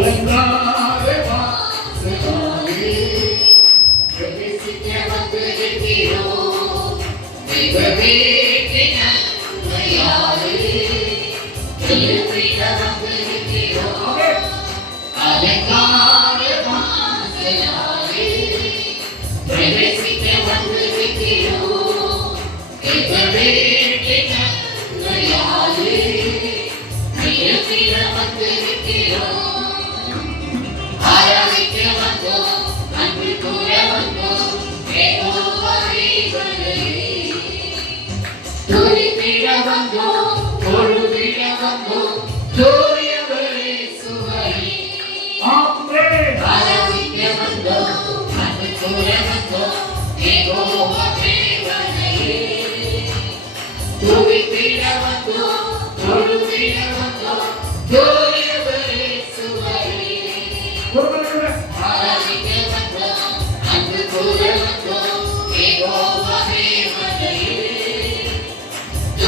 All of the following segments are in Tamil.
Yeah. levantou, vai me levantou, levantou.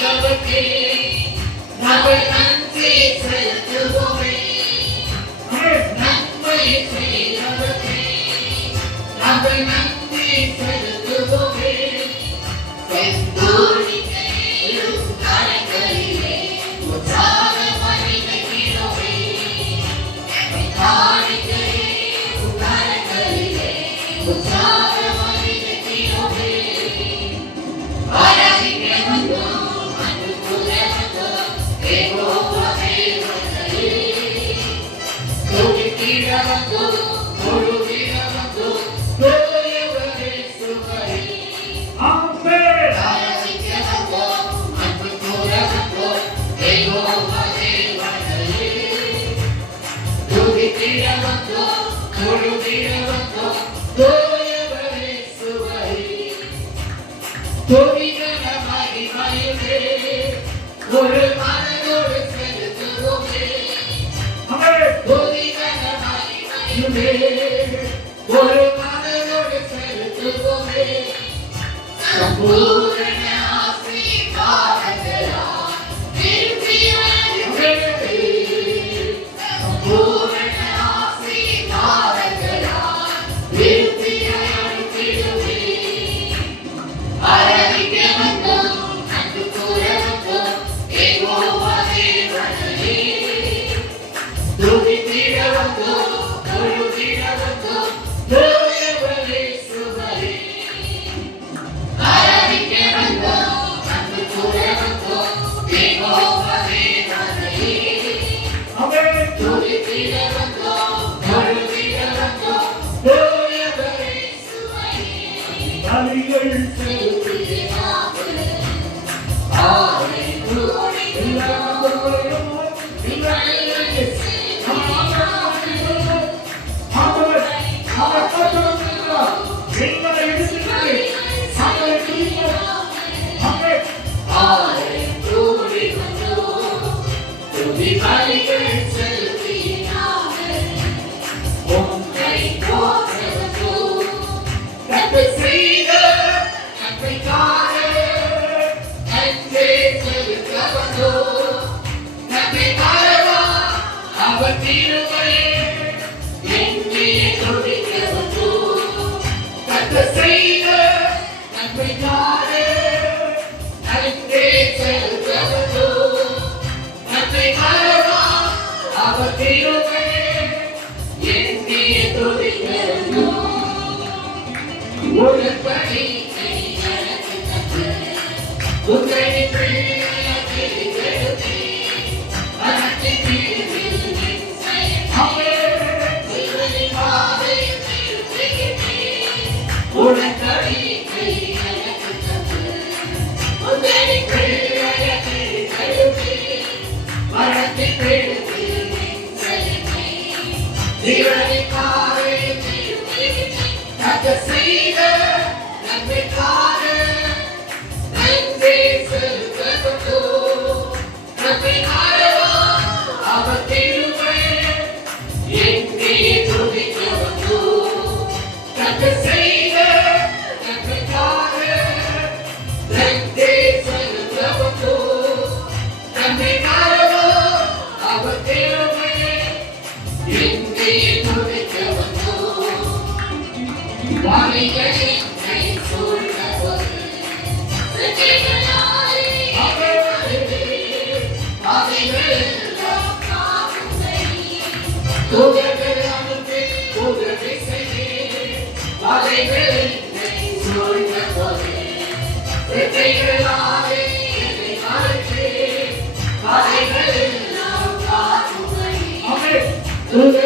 জগতে ভাগবত ஒரு to see. Hum.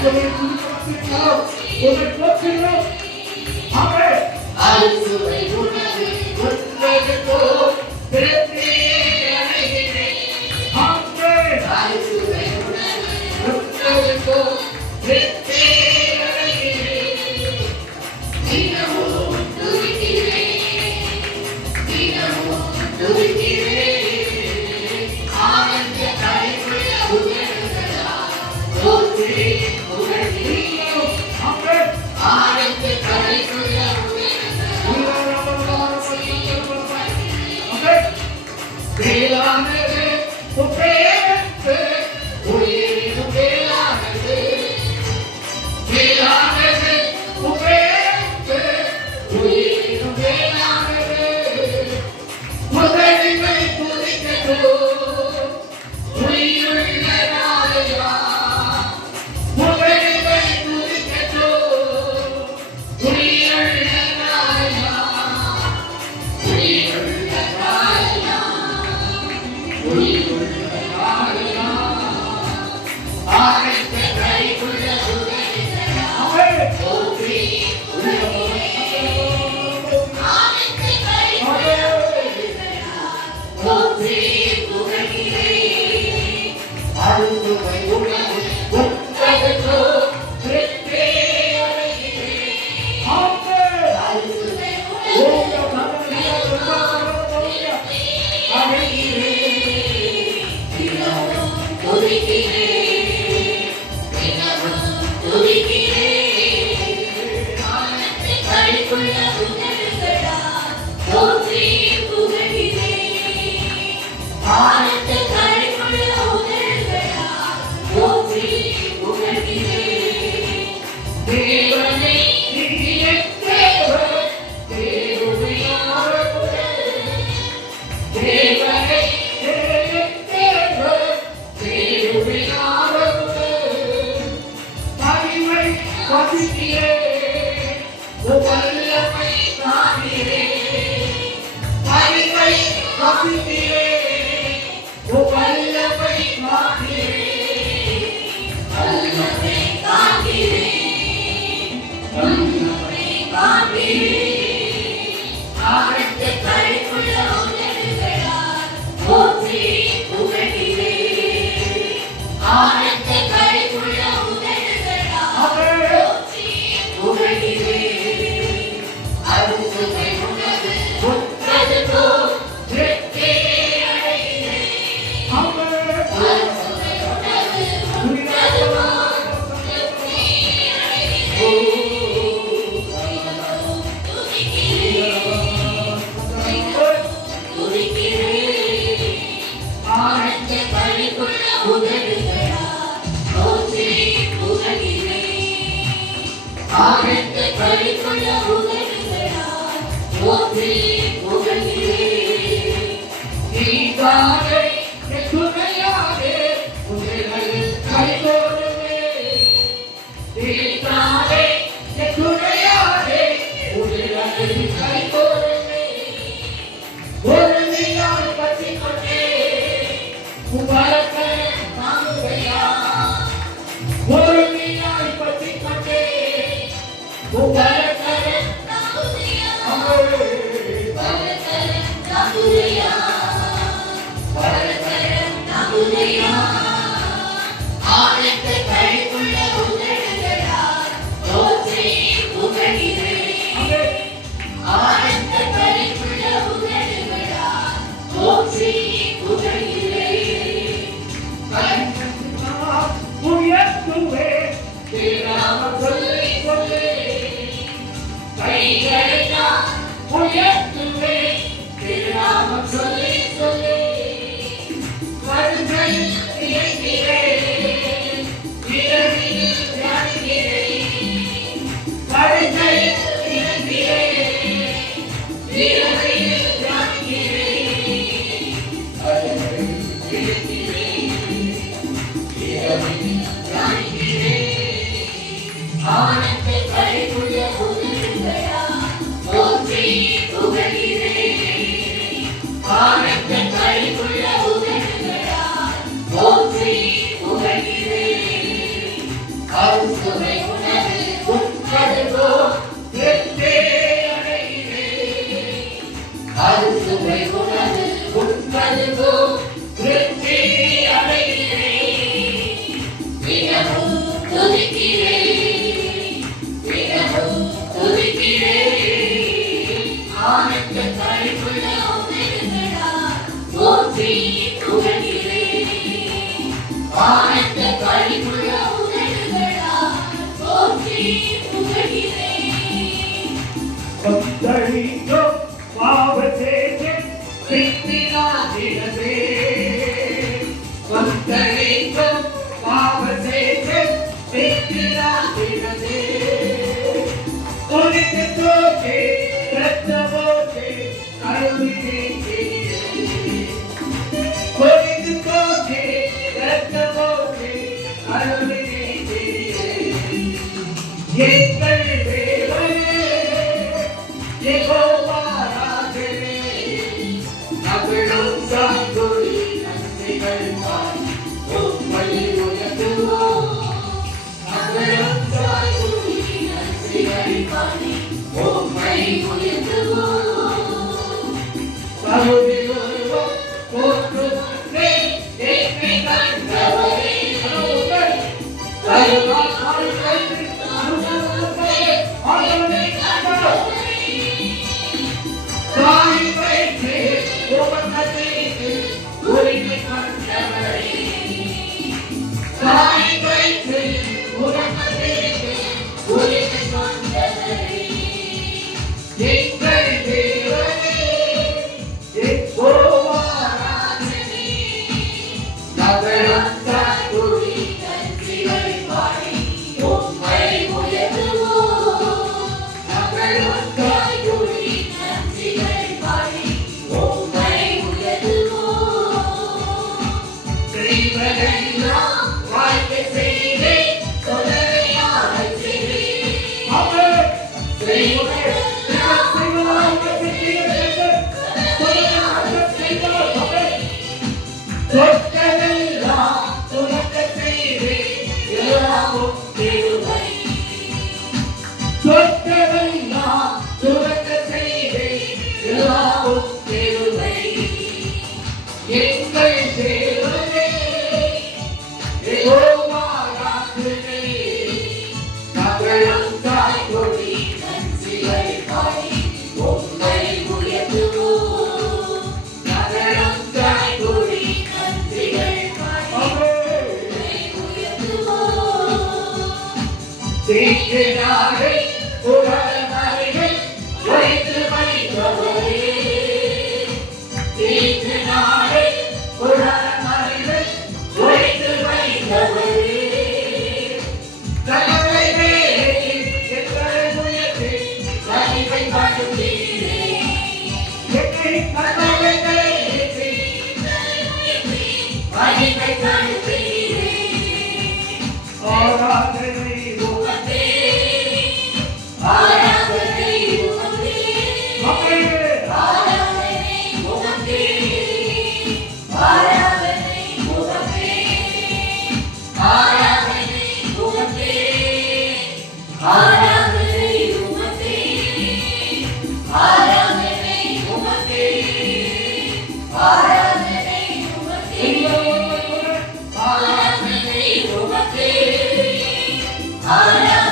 ஆண்டவரை துதிக்கிறோம் உன்னை போற்றுகிறோம் ஆமென் அறுசுவை உணவு உண்மைக்கோ திருப்தி அடைகிறேன் Belong ஆனந்த கழிப்புள்ள உதடுகளால் போற்றி புகழ்கிறேன் Amen. உனக்கு தோற்றே Amém. Hallelujah. Oh, no.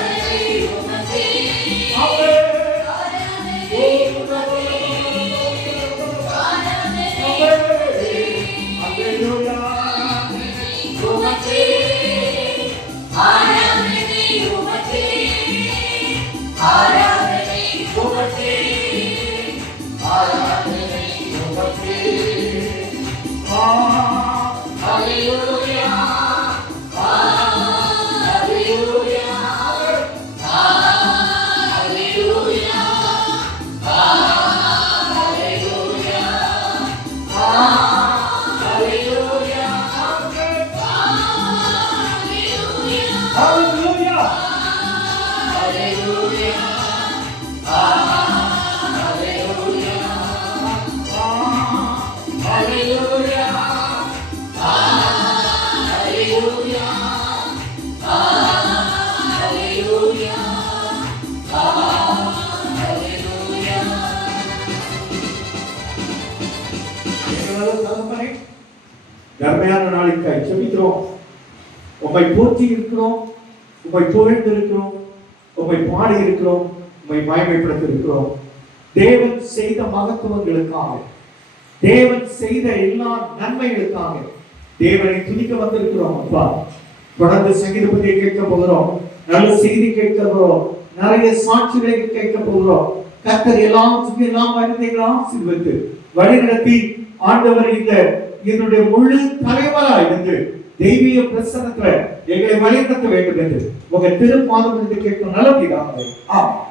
உம்மை போற்றி இருக்கிறோம் உம்மை புகழ்ந்திருக்கிறோம் உம்மை பாடி இருக்கிறோம் உம்மை மயமைப்படுத்திருக்கிறோம் தேவன் செய்த மகத்துவங்களுக்காக தேவன் செய்த எல்லா நன்மைகளுக்காக தேவனை துதிக்க வந்திருக்கிறோம் அப்பா. தொடர்ந்து சங்கீதபதியை கேட்க போகிறோம் நல்ல செய்தி கேட்க போகிறோம் நிறைய சாட்சிகளை கேட்க போகிறோம். கத்தர் எல்லாம் எல்லாம் அறிந்தீர்கள் வழி வழிநடத்தி ஆண்டவர் இந்த இதனுடைய முழு தலைவராக இருந்து தெய்வீக பிரசனத்துல எங்களை வழிநடத்த வேண்டும் என்று உங்க திருப்பாதம் என்று கேட்கும் நல்ல ஆமாம்.